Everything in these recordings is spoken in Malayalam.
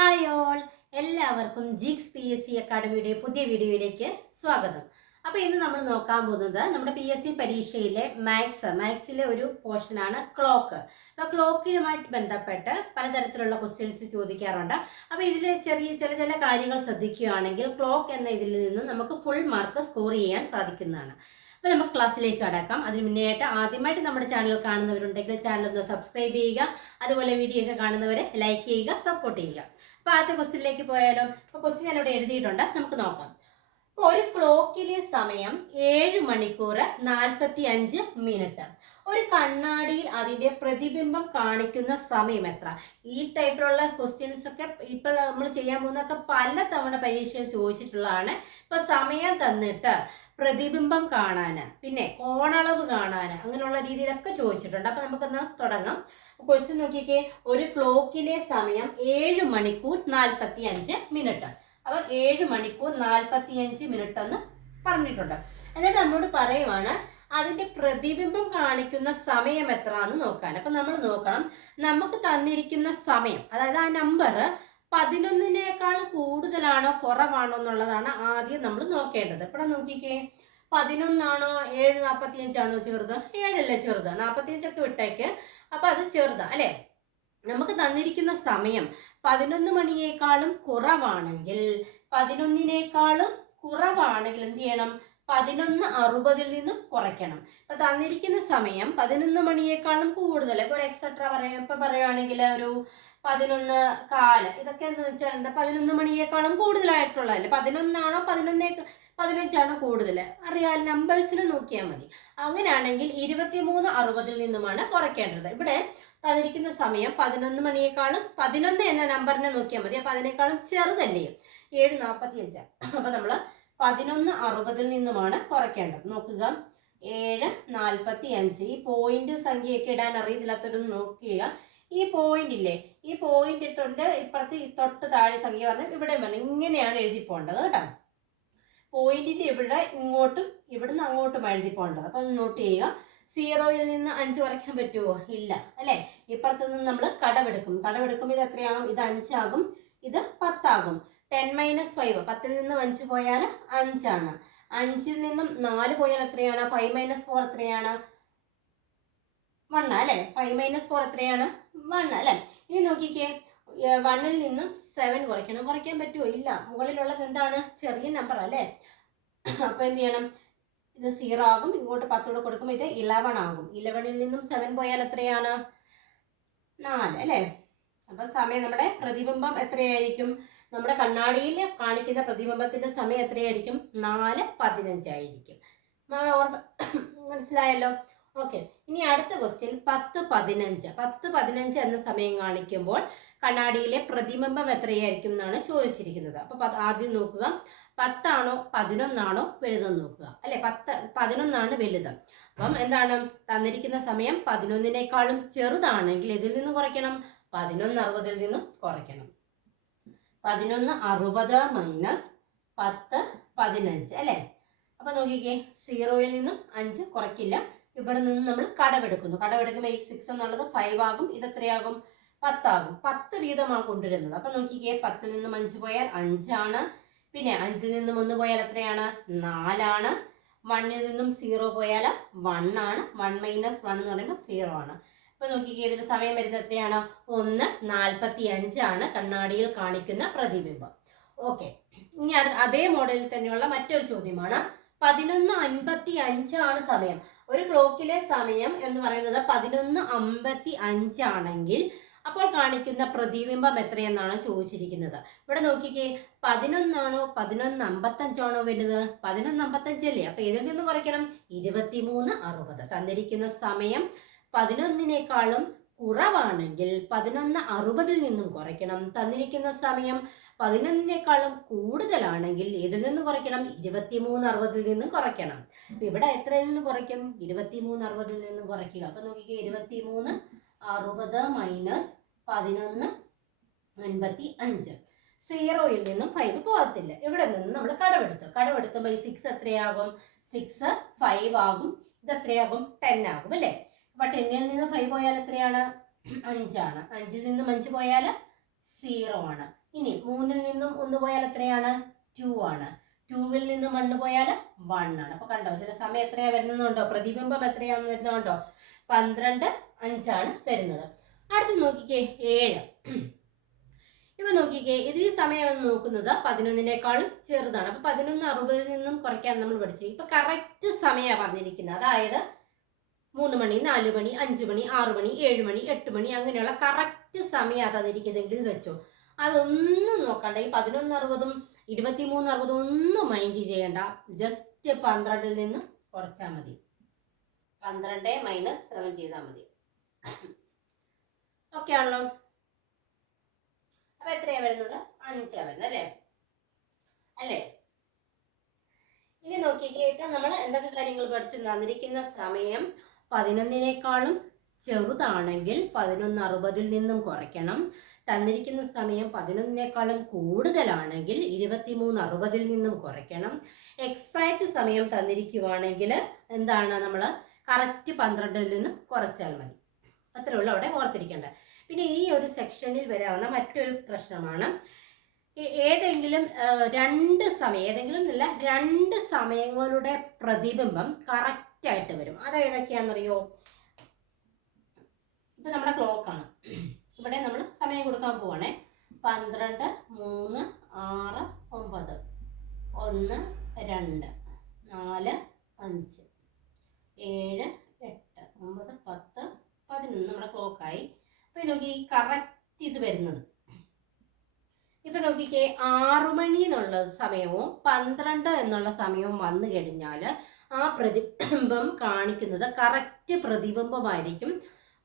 ഹായ് ഓൾ, എല്ലാവർക്കും ജിക്സ് PSC അക്കാഡമിയുടെ പുതിയ വീഡിയോയിലേക്ക് സ്വാഗതം. അപ്പോൾ ഇന്ന് നമ്മൾ നോക്കാൻ പോകുന്നത് നമ്മുടെ PSC പരീക്ഷയിലെ മാത്സിലെ ഒരു പോർഷനാണ് ക്ലോക്ക്. അപ്പോൾ ക്ലോക്കിനുമായിട്ട് ബന്ധപ്പെട്ട് പലതരത്തിലുള്ള ക്വസ്റ്റ്യൻസ് ചോദിക്കാറുണ്ട്. അപ്പോൾ ഇതിൽ ചില കാര്യങ്ങൾ ശ്രദ്ധിക്കുകയാണെങ്കിൽ ക്ലോക്ക് എന്ന ഇതിൽ നിന്നും നമുക്ക് ഫുൾ മാർക്ക് സ്കോർ ചെയ്യാൻ സാധിക്കുന്നതാണ്. അപ്പോൾ നമുക്ക് ക്ലാസ്സിലേക്ക് കടക്കാം. അതിന് മുന്നേയായിട്ട് ആദ്യമായിട്ട് നമ്മുടെ ചാനൽ കാണുന്നവരുണ്ടെങ്കിൽ ചാനൽ ഒന്ന് സബ്സ്ക്രൈബ് ചെയ്യുക. അതുപോലെ വീഡിയോ ഒക്കെ കാണുന്നവരെ ലൈക്ക് ചെയ്യുക, സപ്പോർട്ട് ചെയ്യുക. അപ്പോൾ ആദ്യത്തെ ക്വസ്റ്റ്യനിലേക്ക് പോയാലോ? അപ്പോൾ ക്വസ്റ്റ്യൻ ഞാൻ ഇവിടെ എഴുതിയിട്ടുണ്ട്, നമുക്ക് നോക്കാം. അപ്പോൾ ഒരു ക്ലോക്കിലെ സമയം 7 മണിക്കൂർ 45 മിനിറ്റ്. ഒരു കണ്ണാടിയിൽ അതിന്റെ പ്രതിബിംബം കാണിക്കുന്ന സമയം എത്ര? ഈ ടൈപ്പിലുള്ള ക്വസ്റ്റ്യൻസ് ഒക്കെ ഇപ്പോൾ നമ്മൾ ചെയ്യാൻ പോകുന്നതൊക്കെ പല തവണ പരീക്ഷയിൽ ചോദിച്ചിട്ടുള്ളതാണ്. ഇപ്പൊ സമയം തന്നിട്ട് പ്രതിബിംബം കാണാന്, പിന്നെ കോണളവ് കാണാന്, അങ്ങനെയുള്ള രീതിയിലൊക്കെ ചോദിച്ചിട്ടുണ്ട്. അപ്പൊ നമുക്കൊന്ന് തുടങ്ങാം. ക്വസ്റ്റ്യൻ നോക്കിക്കേ, ഒരു ക്ലോക്കിലെ സമയം 7 മണിക്കൂർ 45 മിനിറ്റ്. അപ്പൊ 7 മണിക്കൂർ 45 മിനിറ്റ് എന്ന് പറഞ്ഞിട്ടുണ്ട്. എന്നിട്ട് നമ്മളോട് പറയുവാണ് അതിന്റെ പ്രതിബിംബം കാണിക്കുന്ന സമയം എത്ര എന്ന് നോക്കാൻ. അപ്പൊ നമ്മൾ നോക്കണം, നമുക്ക് തന്നിരിക്കുന്ന സമയം, അതായത് ആ നമ്പർ 11നേക്കാൾ കൂടുതലാണോ കുറവാണോ എന്നുള്ളതാണ് ആദ്യം നമ്മൾ നോക്കേണ്ടത്. ഇവിടെ നോക്കിക്കേ, 11 ആണോ 7:45 ആണോ ചെറുത്? 7 അല്ലേ ചെറുത്, 45 ഒക്കെ വിട്ടേക്ക്. അപ്പൊ അത് ചെറുതാ അല്ലെ? നമുക്ക് തന്നിരിക്കുന്ന സമയം 11 മണിയേക്കാളും കുറവാണെങ്കിൽ, 11നേക്കാളും കുറവാണെങ്കിൽ എന്ത് ചെയ്യണം? 11:60 നിന്നും കുറയ്ക്കണം. ഇപ്പൊ തന്നിരിക്കുന്ന സമയം 11 മണിയേക്കാളും കൂടുതൽ, ഇപ്പൊ ഒരു എക്സെട്രാ പറയാം. ഇപ്പൊ പറയുവാണെങ്കിൽ ഒരു 11:15, ഇതൊക്കെ എന്ന് വെച്ചാൽ എന്താ? 11 മണിയേക്കാളും കൂടുതലായിട്ടുള്ളതല്ലേ? 11 ആണോ 15 കൂടുതൽ അറിയാൻ നമ്പേഴ്സിന് നോക്കിയാൽ മതി. അങ്ങനെയാണെങ്കിൽ 23:60 നിന്നുമാണ് കുറയ്ക്കേണ്ടത്. ഇവിടെ തന്നിരിക്കുന്ന സമയം 11 മണിയേക്കാളും 11 എന്ന നമ്പറിനെ നോക്കിയാൽ മതി. അപ്പൊ അതിനേക്കാളും ചെറുതല്ലേ 7:45. അപ്പൊ നമ്മൾ 11:60 നിന്നുമാണ് കുറയ്ക്കേണ്ടത്. നോക്കുക, 7:45. ഈ പോയിന്റ് സംഖ്യയൊക്കെ ഇടാൻ അറിയത്തില്ലാത്തൊരു നോക്കുക. ഈ പോയിന്റ് ഇല്ലേ, ഈ പോയിന്റ് ഇട്ടുണ്ട് ഇപ്പുറത്ത് തൊട്ട് താഴെ സംഖ്യ പറഞ്ഞു, ഇവിടെ പറഞ്ഞു, ഇങ്ങനെയാണ് എഴുതി പോകേണ്ടത് കേട്ടോ. പോയിന്റിന്റെ ഇവിടെ ഇങ്ങോട്ടും ഇവിടുന്ന് അങ്ങോട്ടും എഴുതി പോകേണ്ടത്. അപ്പൊ ഒന്ന് നോട്ട് ചെയ്യുക. 0യിൽ നിന്ന് 5 കുറയ്ക്കാൻ പറ്റുമോ? ഇല്ല അല്ലെ? ഇപ്പുറത്ത് നിന്ന് നമ്മൾ കടവെടുക്കുമ്പോൾ ഇത് എത്രയാകും? ഇത് 5 ആകും, ഇത് 10 ആകും. 10 - 5, 10ൽ നിന്നും 5 പോയാൽ 5 ആണ്. 5ൽ നിന്നും 4 പോയാൽ എത്രയാണ്? 5 - 4 എത്രയാണ്? 1 അല്ലെ? 5 - 4 എത്രയാണ്? 1 അല്ലെ? ഇനി നോക്കിക്കേ, 1ൽ നിന്നും 7 കുറയ്ക്കണം. കുറയ്ക്കാൻ പറ്റുമോ? ഇല്ല. മുകളിലുള്ളത് എന്താണ്? ചെറിയ നമ്പർ അല്ലേ? അപ്പൊ എന്ത് ചെയ്യണം? ഇത് 0 ആകും, ഇങ്ങോട്ട് 10 കൂടെ കൊടുക്കുമ്പോൾ ഇത് 11 ആകും. 11ൽ നിന്നും 7 പോയാൽ എത്രയാണ്? 4 അല്ലേ? അപ്പൊ സമയം, നമ്മുടെ പ്രതിബിംബം എത്രയായിരിക്കും? നമ്മുടെ കണ്ണാടിയിൽ കാണിക്കുന്ന പ്രതിബിംബത്തിന്റെ സമയം എത്രയായിരിക്കും? 4:15 ആയിരിക്കും. മനസ്സിലായല്ലോ? ഓക്കെ. ഇനി അടുത്ത ക്വസ്റ്റ്യൻ 10:15 എന്ന സമയം കാണിക്കുമ്പോൾ കണ്ണാടിയിലെ പ്രതിബിംബം എത്രയായിരിക്കും എന്നാണ് ചോദിച്ചിരിക്കുന്നത്. അപ്പൊ ആദ്യം നോക്കുക, 10 ആണോ 11 ആണോ വലുതെന്ന് നോക്കുക അല്ലെ? 11 വലുത്. അപ്പം എന്താണ് തന്നിരിക്കുന്ന സമയം? 11നേക്കാളും ചെറുതാണെങ്കിൽ ഇതിൽ നിന്ന് കുറയ്ക്കണം, 11:60 നിന്നും കുറയ്ക്കണം. 11:60 - 10:15 അല്ലെ? അപ്പൊ നോക്കിക്കേ, 0യിൽ നിന്നും 5 കുറയ്ക്കില്ല. ഇവിടെ നിന്ന് നമ്മൾ കടവെടുക്കുമ്പോൾ 6 എന്നുള്ളത് 5 ആകും, ഇത് എത്രയാകും? 10 ആകും. 10 വീതമാണ് കൊണ്ടുവരുന്നത്. അപ്പൊ നോക്കിക്കേ, 10ൽ നിന്നും 5 പോയാൽ 5 ആണ്. പിന്നെ 5ൽ നിന്നും 1 പോയാൽ എത്രയാണ്? 4 ആണ്. 1ൽ നിന്നും 0 പോയാൽ 1 ആണ്. 1 - 1 എന്ന് പറയുമ്പോൾ 0 ആണ്. അപ്പൊ നോക്കിക്കേ, ഇതിന്റെ സമയം വരുന്നത് എത്രയാണ്? 1:45 ആണ് കണ്ണാടിയിൽ കാണിക്കുന്ന പ്രതിബിംബം. ഓക്കെ. ഇനി അതേ മോഡലിൽ തന്നെയുള്ള മറ്റൊരു ചോദ്യമാണ്. 11:55 ആണ് സമയം. ഒരു ക്ലോക്കിലെ സമയം എന്ന് പറയുന്നത് 11:55 ആണെങ്കിൽ അപ്പോൾ കാണിക്കുന്ന പ്രതിബിംബം എത്രയെന്നാണ് ചോദിച്ചിരിക്കുന്നത്. ഇവിടെ നോക്കിക്കേ, 11 ആണോ 11:55 ആണോ വലുത്? 11:55 അല്ലേ? അപ്പൊ ഇതിൽ നിന്ന് കുറയ്ക്കണം, 23:60. തന്നിരിക്കുന്ന സമയം 11നേക്കാളും കുറവാണെങ്കിൽ 11:60 നിന്നും കുറയ്ക്കണം. തന്നിരിക്കുന്ന സമയം 11നേക്കാളും കൂടുതലാണെങ്കിൽ ഇതിൽ നിന്ന് കുറയ്ക്കണം, 23:60 നിന്നും കുറയ്ക്കണം. അപ്പൊ ഇവിടെ എത്രയിൽ നിന്ന് കുറയ്ക്കും? 23:60 നിന്നും കുറയ്ക്കുക. അപ്പൊ നോക്കിക്കേ, 23:60 - 11:55. 0യിൽ നിന്നും 5 പോകത്തില്ല. ഇവിടെ നിന്ന് നമ്മൾ കടവെടുത്തുമ്പോൾ ഈ 6 എത്രയാകും? 6 5 ആകും. ഇത് എത്രയാകും? 10 ആകും അല്ലെ? അപ്പൊ 10ൽ നിന്ന് 5 പോയാൽ എത്രയാണ്? 5 ആണ്. 5ൽ നിന്നും 5 പോയാൽ 0 ആണ്. ഇനി 3ൽ നിന്നും 1 പോയാൽ എത്രയാണ്? 2 ആണ്. 2ൽ നിന്നും 1 പോയാൽ 1 ആണ്. അപ്പൊ കണ്ടോ ചില സമയം എത്രയാ വരുന്നുണ്ടോ? പ്രതിബിംബം എത്രയാന്ന് വരുന്നുണ്ടോ? 12:5 ആണ് വരുന്നത്. അടുത്ത് നോക്കിക്കേ 7. ഇപ്പൊ നോക്കിക്കേ ഇത് ഈ സമയം നോക്കുന്നത് 11നേക്കാളും ചെറുതാണ്. അപ്പൊ 11:60 നിന്നും കുറയ്ക്കാൻ നമ്മൾ പഠിച്ചു. ഇപ്പൊ കറക്റ്റ് സമയമാണ് പറഞ്ഞിരിക്കുന്നത്. അതായത് 3 മണി, 4 മണി, 5 മണി, 6 മണി, 7 മണി, 8 മണി അങ്ങനെയുള്ള കറക്റ്റ് സമയം തന്നിരിക്കുന്നെങ്കിൽ വെച്ചോ. അതൊന്നും നോക്കണ്ട. ഈ 11:60ഉം 23:60 ഒന്നും മൈൻഡ് ചെയ്യണ്ട. ജസ്റ്റ് 12ൽ നിന്ന് കുറച്ചാൽ മതി. 12 - 7 ചെയ്താൽ മതി. ഓക്കെ ആണല്ലോ? അപ്പൊ എത്രയാ വരുന്നത്? 5 വരുന്നത് അല്ലേ? ഇനി നോക്കിക്കേ, ഇപ്പൊ നമ്മൾ എന്തൊക്കെ കാര്യങ്ങൾ പഠിച്ചു? തന്നിരിക്കുന്ന സമയം 11നേക്കാളും ചെറുതാണെങ്കിൽ 11:60ൽ നിന്നും കുറയ്ക്കണം. തന്നിരിക്കുന്ന സമയം 11നേക്കാളും കൂടുതലാണെങ്കിൽ 23:60ൽ നിന്നും കുറയ്ക്കണം. എക്സാക്ട് സമയം തന്നിരിക്കുവാണെങ്കിൽ എന്താണ് നമ്മൾ കറക്റ്റ് 12ൽ നിന്നും കുറച്ചാൽ മതി. അത്രേ ഉള്ളൂ അവിടെ ഓർത്തിരിക്കേണ്ടത്. പിന്നെ ഈ ഒരു സെക്ഷനിൽ വരാവുന്ന മറ്റൊരു പ്രശ്നമാണ് ഏതെങ്കിലും രണ്ട് സമയങ്ങളുടെ പ്രതിബിംബം കറക്റ്റായിട്ട് വരും. അതേതൊക്കെയാണെന്നറിയോ? ഇപ്പൊ നമ്മുടെ ക്ലോക്കാണ്. ഇവിടെ നമ്മൾ സമയം കൊടുക്കാൻ പോവാണേ. 12, 3, 6, 9, 1, 2, 4, 5, 7, 8, 9, 10, 11 നമ്മുടെ ക്ലോക്കായി. അപ്പൊ നോക്കി കറക്റ്റ് ഇത് വരുന്നത്. ഇപ്പൊ നോക്കിക്കേ 6 മണി എന്നുള്ള സമയവും 12 എന്നുള്ള സമയവും വന്നു കഴിഞ്ഞാൽ ആ പ്രതിബിംബം കാണിക്കുന്നത് കറക്റ്റ് പ്രതിബിംബമായിരിക്കും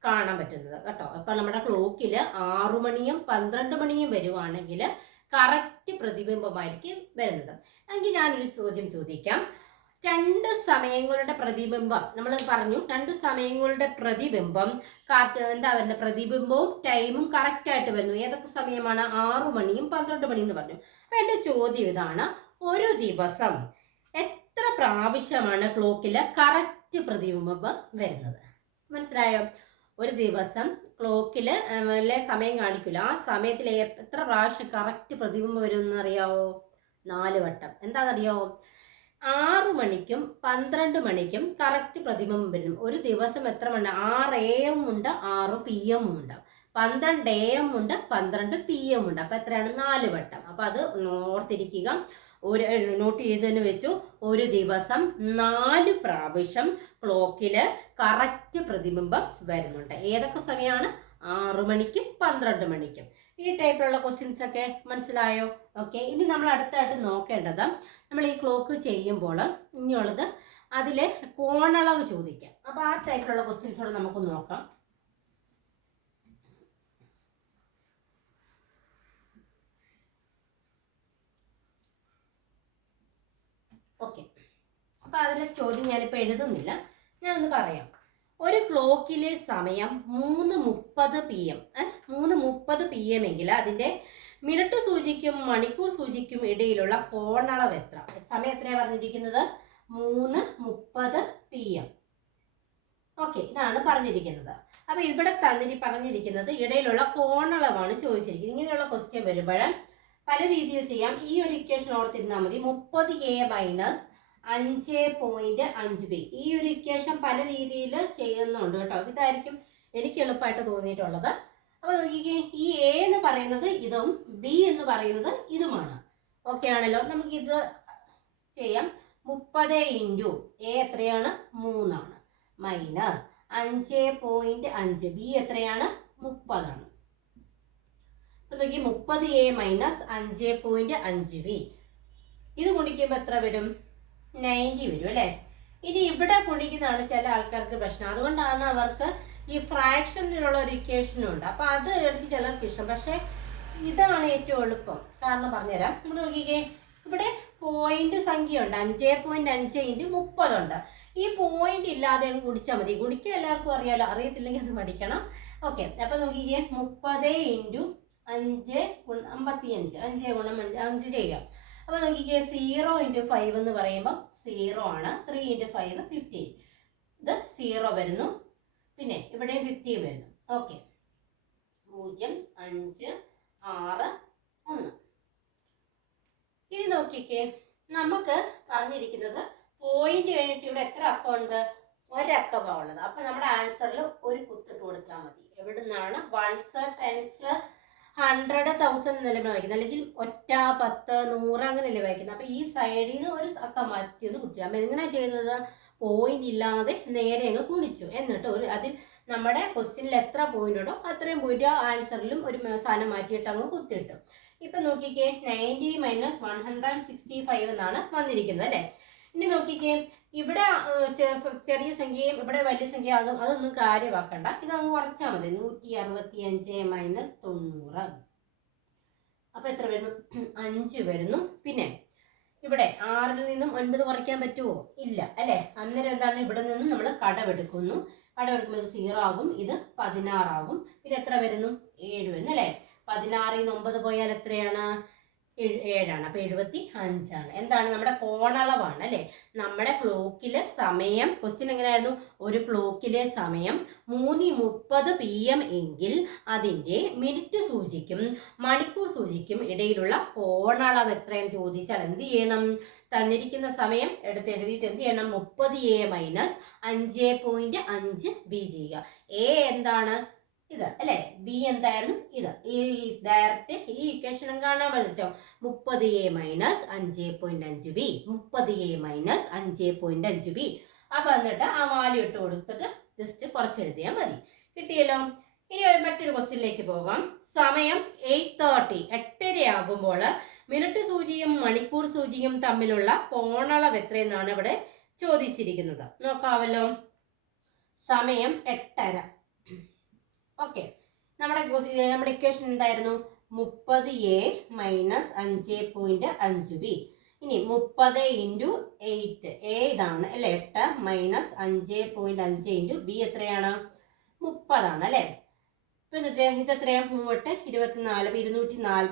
കാണാൻ പറ്റുന്നത് കേട്ടോ. അപ്പൊ നമ്മുടെ ക്ലോക്കിൽ 6 മണിയും 12 മണിയും വരുവാണെങ്കിൽ കറക്റ്റ് പ്രതിബിംബമായിരിക്കും വരുന്നത്. എങ്കിൽ ഞാനൊരു ചോദ്യം ചോദിക്കാം. രണ്ട് സമയങ്ങളുടെ പ്രതിബിംബം നമ്മൾ പറഞ്ഞു. രണ്ട് സമയങ്ങളുടെ പ്രതിബിംബം എന്താ പറയുന്നത്? പ്രതിബിംബവും ടൈമും കറക്റ്റ് ആയിട്ട് വരുന്നു. ഏതൊക്കെ സമയമാണ്? 6 മണിയും 12 മണിയും എന്ന് പറഞ്ഞു. അപ്പൊ എന്റെ ചോദ്യം ഇതാണ്, ഒരു ദിവസം എത്ര പ്രാവശ്യമാണ് ക്ലോക്കിൽ കറക്റ്റ് പ്രതിബിംബം വരുന്നത്? മനസ്സിലായോ? ഒരു ദിവസം ക്ലോക്കിൽ സമയം കാണിക്കില്ല. ആ സമയത്തിൽ എത്ര പ്രാവശ്യം കറക്റ്റ് പ്രതിബിംബം വരുമെന്ന് അറിയാവോ? 4 വട്ടം. എന്താണെന്നറിയാവോ? 6 മണിക്കും 12 മണിക്കും കറക്റ്റ് പ്രതിബിംബം വരും. ഒരു ദിവസം എത്ര മണി? 6 AM ഉണ്ട്, 6 PM ഉണ്ട്, 12 AM ഉണ്ട്, 12 PM ഉണ്ട്. അപ്പൊ എത്രയാണ്? 4 വട്ടം. അപ്പൊ അത് ഓർത്തിരിക്കുക. നോട്ട് ചെയ്തതിന് വെച്ചു. ഒരു ദിവസം 4 പ്രാവശ്യം ക്ലോക്കില് കറക്റ്റ് പ്രതിബിംബം വരുന്നുണ്ട്. ഏതൊക്കെ സമയമാണ്? 6 മണിക്കും 12 മണിക്കും. ഈ ടൈപ്പിലുള്ള ക്വസ്റ്റ്യൻസ് ഒക്കെ മനസ്സിലായോ? ഓക്കെ. ഇനി നമ്മൾ അടുത്തായിട്ട് നോക്കേണ്ടത്, നമ്മൾ ഈ ക്ലോക്ക് ചെയ്യുമ്പോൾ ഇനിയുള്ളത് അതിലെ കോണളവ് ചോദിക്കാം. അപ്പൊ ആ ടൈപ്പിലുള്ള ക്വസ്റ്റ്യൻസോടെ നമുക്ക് നോക്കാം. ഓക്കെ. അപ്പൊ അതിലെ ചോദ്യം ഞാനിപ്പോൾ എഴുതുന്നില്ല, ഞാനൊന്ന് പറയാം. ഒരു ക്ലോക്കിലെ സമയം 3:30 PM 3:30 PM എങ്കിൽ അതിന്റെ മിനിറ്റ് സൂചിക്കും മണിക്കൂർ സൂചിക്കും ഇടയിലുള്ള കോണളവ് എത്ര? സമയം എത്രയാണ് പറഞ്ഞിരിക്കുന്നത്? 3:30 PM. ഓക്കെ, ഇതാണ് പറഞ്ഞിരിക്കുന്നത്. അപ്പൊ ഇവിടെ പറഞ്ഞിരിക്കുന്നത് ഇടയിലുള്ള കോണളവാണ് ചോദിച്ചിരിക്കുന്നത്. ഇങ്ങനെയുള്ള ക്വസ്റ്റ്യൻ വരുമ്പോൾ പല രീതിയിൽ ചെയ്യാം. ഈ ഒരു ഇക്വേഷൻ ഓർത്തിരുന്നാൽ മതി. 30A - 5.5B. ഈ ഒരു ഇക്വേഷൻ പല രീതിയിൽ ചെയ്യുന്നുണ്ട് കേട്ടോ. ഇതായിരിക്കും എനിക്ക് എളുപ്പമായിട്ട് തോന്നിയിട്ടുള്ളത്. അപ്പൊ നോക്കിക്കേ, ഈ A എന്ന് പറയുന്നത് ഇതും B എന്ന് പറയുന്നത് ഇതുമാണ്. ഓക്കെ ആണല്ലോ? നമുക്ക് ഇത് ചെയ്യാം. 30 × A എത്രയാണ്? 3 ആണ്. മൈനസ് 5.5 B എത്രയാണ്? 30 ആണ്. അപ്പൊ നോക്കി 30A - 5.5B. ഇത് ഗുണിക്കുമ്പോൾ എത്ര വരും? 90 വരും അല്ലേ? ഇനി ഇവിടെ ഗുണിക്കുന്നതാണ് ചില ആൾക്കാർക്ക് പ്രശ്നം. അതുകൊണ്ടാണ് അവർക്ക് ഈ ഫ്രാക്ഷനിലുള്ള ഒരു ഇക്വേഷനും ഉണ്ട്. അപ്പൊ അത് എനിക്ക് ചിലർക്ക് ഇഷ്ടം. പക്ഷെ ഇതാണ് ഏറ്റവും എളുപ്പം. കാരണം പറഞ്ഞുതരാം. നമ്മൾ നോക്കിക്കേ, ഇവിടെ പോയിന്റ് സംഖ്യ ഉണ്ട്. 5.5 × 30 ഉണ്ട്. ഈ പോയിന്റ് ഇല്ലാതെ ഗുണിച്ചാൽ മതി. ഗുണിക്കാൻ എല്ലാവർക്കും അറിയാലോ. അറിയത്തില്ലെങ്കിൽ അത് പഠിക്കണം. ഓക്കെ. അപ്പൊ നോക്കിക്കേ, 30 × 5 × 55. 5 × 5 ചെയ്യാം. അപ്പൊ നോക്കിക്കേ, 0 × 5 എന്ന് പറയുമ്പോൾ 0 ആണ്. 3 × 5 15. ഇത് 0 വരുന്നു. പിന്നെ ഇവിടെയും 15 വരുന്നു. ഓക്കെ. 0, 5, 6 1. ഇനി നോക്കിക്കേ, നമുക്ക് പറഞ്ഞിരിക്കുന്നത് പോയിന്റ് കഴിഞ്ഞിട്ട് ഇവിടെ എത്ര അക്കമുണ്ട്? ഒരക്കമാണ് ഉള്ളത്. അപ്പൊ നമ്മുടെ ആൻസറിൽ ഒരു കുത്തിട്ട് കൊടുത്താൽ മതി. എവിടുന്നാണ്? 1s 10s 100 1000 എന്നല്ലേ വായിക്കുന്നത്, അല്ലെങ്കിൽ ഒറ്റ 10 100 അങ്ങനെയല്ലേ വായിക്കുന്നത്. അപ്പൊ ഈ സൈഡിൽ നിന്ന് ഒരു അക്കം മാറ്റി ഒന്ന് കുട്ടിയാൽ. അപ്പൊ എങ്ങനെ ചെയ്യുന്നത്? പോയിന്റ് ഇല്ലാതെ നേരെ അങ്ങ് കുടിച്ചു. എന്നിട്ട് അതിൽ നമ്മുടെ ക്വസ്റ്റ്യനിൽ എത്ര പോയിന്റ് ഉണ്ടോ അത്രയും പോയിന്റ് ആൻസറിലും ഒരു സാധനം മാറ്റിയിട്ട് അങ്ങ് കുത്തിയിട്ടു. ഇപ്പൊ നോക്കിക്കേ, 90 - 165 എന്നാണ് വന്നിരിക്കുന്നത് അല്ലെ. ഇനി നോക്കിക്കേ, ഇവിടെ ചെറിയ സംഖ്യയും ഇവിടെ വലിയ സംഖ്യ അതൊന്നും കാര്യമാക്കണ്ട, ഇതങ്ങ് കുറച്ചാൽ മതി. 165 - 90. അപ്പൊ എത്ര വരുന്നു? 5 വരുന്നു. പിന്നെ ഇവിടെ 6ൽ നിന്നും 9 കുറയ്ക്കാൻ പറ്റുമോ? ഇല്ല അല്ലെ. അന്നേരം എന്താണ്? ഇവിടെ നിന്നും നമ്മൾ കടമെടുക്കുന്നു. കടമെടുക്കുമ്പോൾ ഇത് 0 ആകും, ഇത് 16 ആകും. പിന്നെ എത്ര വരുന്നു? 7 വരുന്നു അല്ലെ. 16ൽ നിന്ന് 9 പോയാൽ എത്രയാണ്? 7 അപ്പൊ 75 ആണ്. എന്താണ്? നമ്മുടെ കോണളവാണ് അല്ലെ. നമ്മുടെ ക്ലോക്കിലെ സമയം, ക്വസ്റ്റ്യൻ എങ്ങനെയായിരുന്നു? ഒരു ക്ലോക്കിലെ സമയം 3:30 PM എങ്കിൽ അതിന്റെ മിനിറ്റ് സൂചിക്കും മണിക്കൂർ സൂചിക്കും ഇടയിലുള്ള കോണളവ് എത്രയെന്ന് ചോദിച്ചാൽ എന്ത് ചെയ്യണം? തന്നിരിക്കുന്ന സമയം എഴുതിയിട്ട് എന്ത് ചെയ്യണം? 30A - 5.5B ചെയ്യുക. എ എന്താണ്? ഇത് അല്ലെ. ബി എന്തായിരുന്നു? ഇത്. ഈ ഡയറക്റ്റ് ഈ ഇക്വേഷൻ കാണാൻ പഠിച്ചോ. 30A - 5.5B 30A - 5.5B. അപ്പൊ എന്നിട്ട് ആ വാല്യൂ ഇട്ട് കൊടുത്തിട്ട് ജസ്റ്റ് കുറച്ചെഴുതിയാൽ മതി. കിട്ടിയല്ലോ. ഇനി മറ്റൊരു ക്വസ്റ്റ്യനിലേക്ക് പോകാം. സമയം 8:30 8:30 ആകുമ്പോൾ മിനിറ്റ് സൂചിയും മണിക്കൂർ സൂചിയും തമ്മിലുള്ള കോണളവ് എത്രയെന്നാണ് ഇവിടെ ചോദിച്ചിരിക്കുന്നത്. നോക്കാവല്ലോ. സമയം 8:30. ഓക്കെ, നമ്മുടെ ഇക്വേഷൻ എന്തായിരുന്നു? 30A - 5.5B. ഇനി 30 × 8 ഇതാണ് അല്ലെ. 8 - 5.5 × B എത്രയാണ്? 30 ആണ് അല്ലെ. എന്നിട്ട് ഇത് എത്രയാ? 3 24.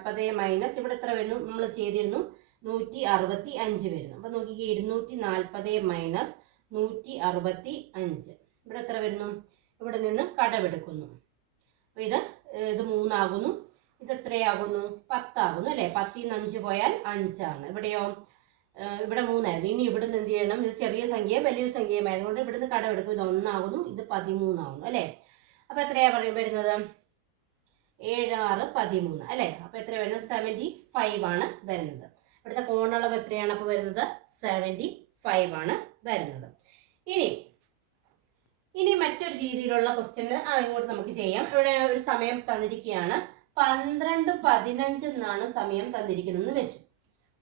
240 - ഇവിടെ എത്ര വരുന്നു? നമ്മൾ ചെയ്തിരുന്നു 165 വരുന്നു. അപ്പൊ നോക്കിക്കേ, 240 - 165. ഇവിടെ എത്ര വരുന്നു? ഇവിടെ നിന്ന് കടമെടുക്കുന്നു. അപ്പൊ ഇത് 3 ആകുന്നു. ഇത് എത്രയാകുന്നു? 10 ആകുന്നു അല്ലെ. 10ൽ നിന്ന് 5 പോയാൽ 5 ആണ്. ഇവിടെയോ? ഇവിടെ 3 ആയിരുന്നു. ഇനി ഇവിടെ നിന്ന് എന്ത് ചെയ്യണം? ഇത് ചെറിയ സംഖ്യയും വലിയ സംഖ്യയും ആയതുകൊണ്ട് ഇവിടുന്ന് കടമെടുക്കും. ഇത് 1 ആകുന്നു, ഇത് 13 ആകുന്നു അല്ലെ. അപ്പൊ എത്രയാ വരുന്നത്? 7 6 13 അല്ലെ. അപ്പൊ എത്ര വരുന്നത്? 75 ആണ് വരുന്നത്. ഇവിടുത്തെ കോണളവ് എത്രയാണ് അപ്പൊ വരുന്നത്? 75 ആണ് വരുന്നത്. ഇനി മറ്റൊരു രീതിയിലുള്ള ക്വസ്റ്റ്യൻ അങ്ങോട്ട് നമുക്ക് ചെയ്യാം. ഇവിടെ ഒരു സമയം തന്നിരിക്കുകയാണ്. 12:15 എന്നാണ് സമയം തന്നിരിക്കുന്നതെന്ന് വെച്ചു.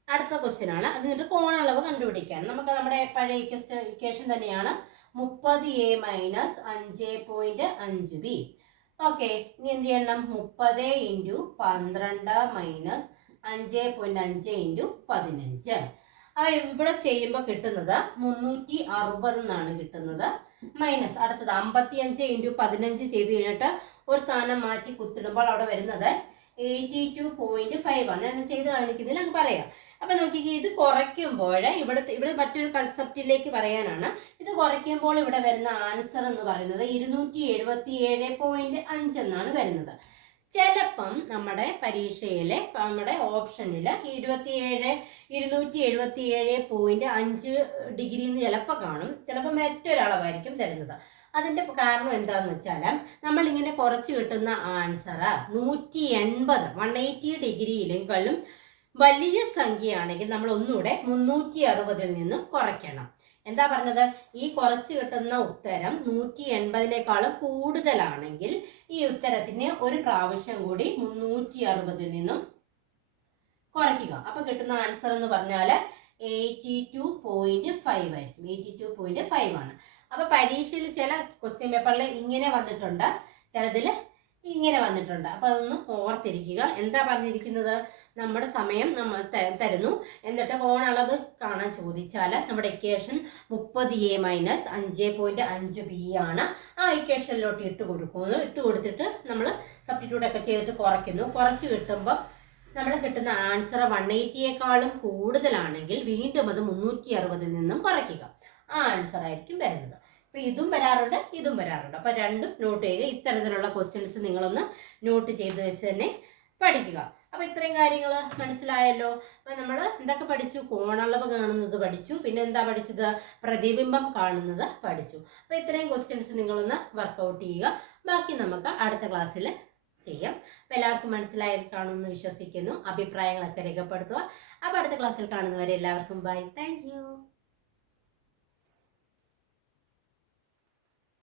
അടുത്ത ക്വസ്റ്റ്യൻ ആണ്. അതിന്റെ കോണളവ് കണ്ടുപിടിക്കാൻ നമുക്ക് നമ്മുടെ പഴയ ഇക്വേഷൻ തന്നെയാണ്. 30A - 5.5B. ഓക്കെ, ഇനി എന്ത് ചെയ്യണം? 30 × 12 - 5.5 × 15. ഇവിടെ ചെയ്യുമ്പോൾ കിട്ടുന്നത് 360 എന്നാണ് കിട്ടുന്നത്. മൈനസ് അടുത്തത് 55 × 15 ചെയ്ത് കഴിഞ്ഞിട്ട് ഒരു സാധനം മാറ്റി കുത്തിടുമ്പോൾ അവിടെ വരുന്നത് 82.5 ആണ്. ഞാൻ ചെയ്ത് കാണിക്കുന്നതിൽ അങ്ങ് പറയാം. അപ്പൊ നോക്കിക്കേ, ഇത് കുറയ്ക്കുമ്പോൾ ഇവിടെ മറ്റൊരു കൺസെപ്റ്റിലേക്ക് പറയാനാണ്. ഇത് കുറയ്ക്കുമ്പോൾ ഇവിടെ വരുന്ന ആൻസർ എന്ന് പറയുന്നത് 277.5 എന്നാണ് വരുന്നത്. ചിലപ്പം നമ്മുടെ പരീക്ഷയിലെ നമ്മുടെ ഓപ്ഷനിൽ 277.5 ഡിഗ്രി എന്ന് ചിലപ്പോൾ കാണും. ചിലപ്പോൾ മറ്റൊരളവായിരിക്കും തരുന്നത്. അതിന്റെ കാരണം എന്താന്ന് വെച്ചാൽ നമ്മൾ ഇങ്ങനെ കുറച്ച് കിട്ടുന്ന ആൻസർ 180 ഡിഗ്രിയിലും വലിയ സംഖ്യയാണെങ്കിൽ നമ്മൾ ഒന്നുകൂടെ 360ൽ നിന്ന് കുറയ്ക്കണം. എന്താ പറഞ്ഞത്? ഈ കുറച്ച് കിട്ടുന്ന ഉത്തരം 180നേക്കാളും കൂടുതലാണെങ്കിൽ ഈ ഉത്തരത്തിന് ഒരു പ്രാവശ്യം കൂടി 360ൽ നിന്നും കുറയ്ക്കുക. അപ്പൊ കിട്ടുന്ന ആൻസർ എന്ന് പറഞ്ഞാൽ 82.5 ആയിരിക്കും. 82.5 ആണ്. അപ്പൊ പരീക്ഷയിൽ ചില ക്വസ്റ്റ്യൻ പേപ്പറിൽ ഇങ്ങനെ വന്നിട്ടുണ്ട്, ചിലതിൽ ഇങ്ങനെ വന്നിട്ടുണ്ട്. അപ്പൊ അതൊന്ന് ഓർത്തിരിക്കുക. എന്താ പറഞ്ഞിരിക്കുന്നത്? നമ്മുടെ സമയം നമ്മൾ തരുന്നു, എന്നിട്ട് കോണളവ് കാണാൻ ചോദിച്ചാൽ നമ്മുടെ ഇക്വേഷൻ 30A - 5.5B ആണ്. ആ ഇക്വേഷനിലോട്ട് ഇട്ട് കൊടുത്തിട്ട് നമ്മൾ സബ്സ്റ്റിറ്റ്യൂട്ട് ഒക്കെ ചെയ്തിട്ട് കുറയ്ക്കുന്നു. കുറച്ച് കിട്ടുമ്പോൾ നമ്മൾ കിട്ടുന്ന ആൻസർ 180യേക്കാളും കൂടുതലാണെങ്കിൽ വീണ്ടും അത് 360ൽ നിന്നും കുറയ്ക്കുക. ആ ആൻസർ ആയിരിക്കും വരുന്നത്. അപ്പൊ ഇതും വരാറുണ്ട്, ഇതും വരാറുണ്ട്. അപ്പൊ രണ്ടും നോട്ട് ചെയ്യുക. ഇത്തരത്തിലുള്ള ക്വസ്റ്റ്യൻസ് നിങ്ങളൊന്ന് നോട്ട് ചെയ്ത് വെച്ച് തന്നെ പഠിക്കുക. അപ്പോൾ ഇത്രയും കാര്യങ്ങൾ മനസ്സിലായല്ലോ. അപ്പോൾ നമ്മൾ എന്തൊക്കെ പഠിച്ചു? കോണളവ് കാണുന്നത് പഠിച്ചു, പിന്നെ എന്താ പഠിച്ചത്? പ്രതിബിംബം കാണുന്നത് പഠിച്ചു. അപ്പോൾ ഇത്രയും ക്വസ്റ്റ്യൻസ് നിങ്ങളൊന്ന് വർക്കൗട്ട് ചെയ്യുക. ബാക്കി നമുക്ക് അടുത്ത ക്ലാസ്സിൽ ചെയ്യാം. അപ്പോൾ എല്ലാവർക്കും മനസ്സിലായി കാണുമെന്ന് വിശ്വസിക്കുന്നു. അഭിപ്രായങ്ങളൊക്കെ രേഖപ്പെടുത്തുക. അപ്പോൾ അടുത്ത ക്ലാസ്സിൽ കാണുന്നവരെ എല്ലാവർക്കും ബൈ. Thank you.